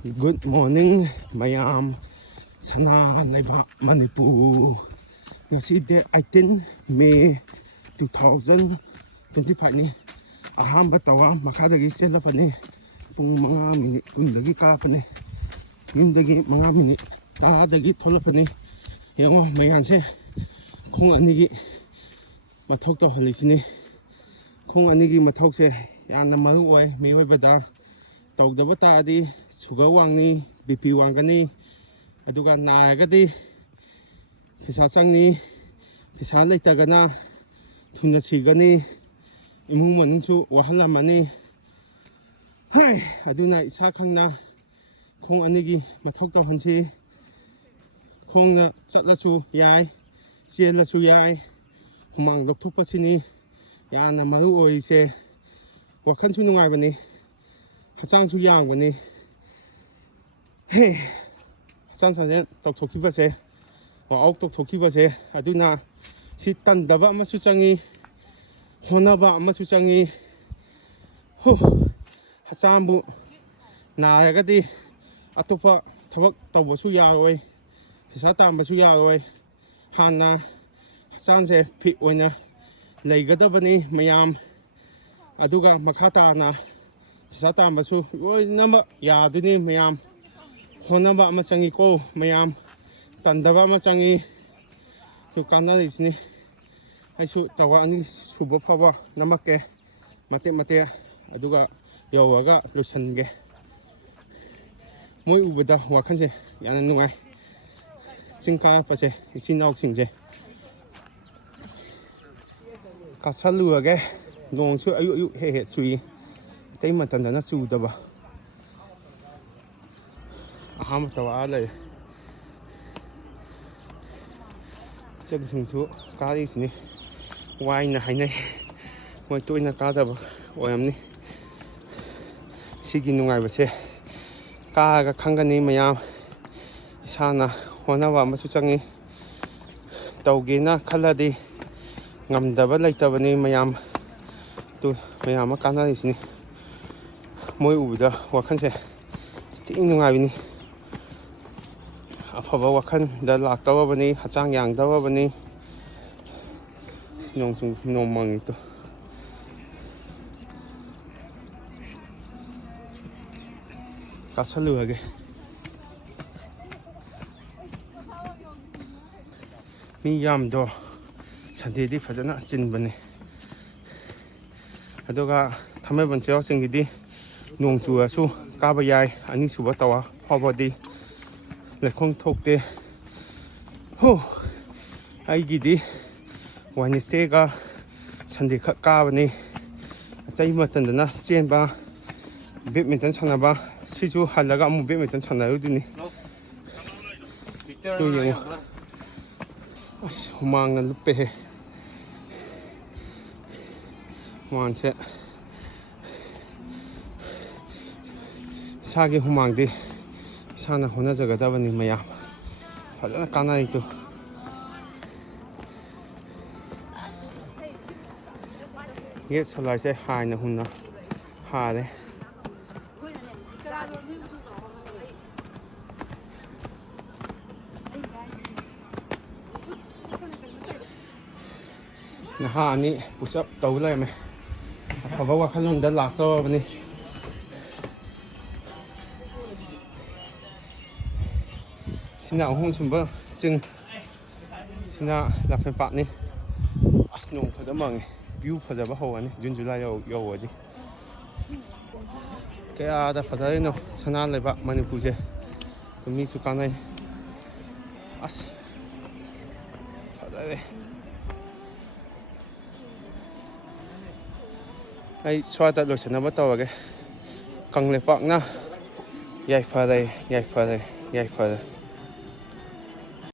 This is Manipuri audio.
Good morning, mayam. Sana Laiba Manipur. Ngasi date 18 May 2025 ni. Ahamba tawa makadagi sila pa ni. Pung mga minit kundagi ka pa ni. Yung dagi mga minit kadagi tola pa ni. Yung mayan se kung anigi mathok to halisini. Kung anigi mathok se yan na maruoy miyoy bada. Tawdaba taadi sugar wangni BP wangani. Aduga naagadi pisa sangni pisa leitagana thuna sigani imung manungsu wahalamani hai aduna isa khangna khong anigi mathok tawhansi khongna chatlasu yai chenlasu yai humang lokthokpasini yana maru oise wakhansu nungaibani hasangsu yangbani hey 산산에 똑똑히버세 와 똑똑히버세 아두나 시탄다바 아마 수장이 호나바 아마 수장이 후 하산부 나야가디 아토파 타박 타보수 야고이 피사 담바수 야고이 하나 하산세 피 오나 레이가다바니 마얌 아두가 마카타나 피사 담바수 오나마 야두니 마얌 호나바 아마 짱이 고 마얌 단다바 아마 짱이 저 깐나 있으니 아이수 타와 아니 수보 파바 나마께 마테 아두가 여와가 루산게 모이 우보다 와칸세 야는 누가이 징카 파세 이신나옥 싱제 가살루하게 농수 아유 헤헤 수이 때만 단다나 수다바 aham tawa alay sag sungsu kali sini wine na hainay moy toy na kada ba oyamni sigi nungay base kaga khangani mayam isana honawa masu changi tawgena khaladi ngamdaba laitabani mayam tu mayam kana isini moy ubuda wakhanse sting nungay ni afaba wakanda lakdawabani hachang yangdawabani sinongsu nomang ito kasaluhage mi yamdo sandedi fajana chinbani aduga thameban cheo singidi nongchu asu kaba yai ani suba tawa hobodi lekong thokte ho aigidi Wednesday ga Sunday kha kabani atai matandana chenba badminton sanaba siju halaga amu badminton sanayuduni to yengo as humang lupe he manche sagi humangdi sana hona jagadabani mayam fajana kanai tu ye salai se haina hunna hare na ha ni push up tawlai me afaba wa khalong da lakto bani sina hong sumba sing sina la fen pa ni asnong phaja mang view phaja ba ho ani jun july yo wadi kaya da phaja no sana leba manipur je to mi su kanai as phaja le ai swata lo sana ba tawage kangle pak na yai phare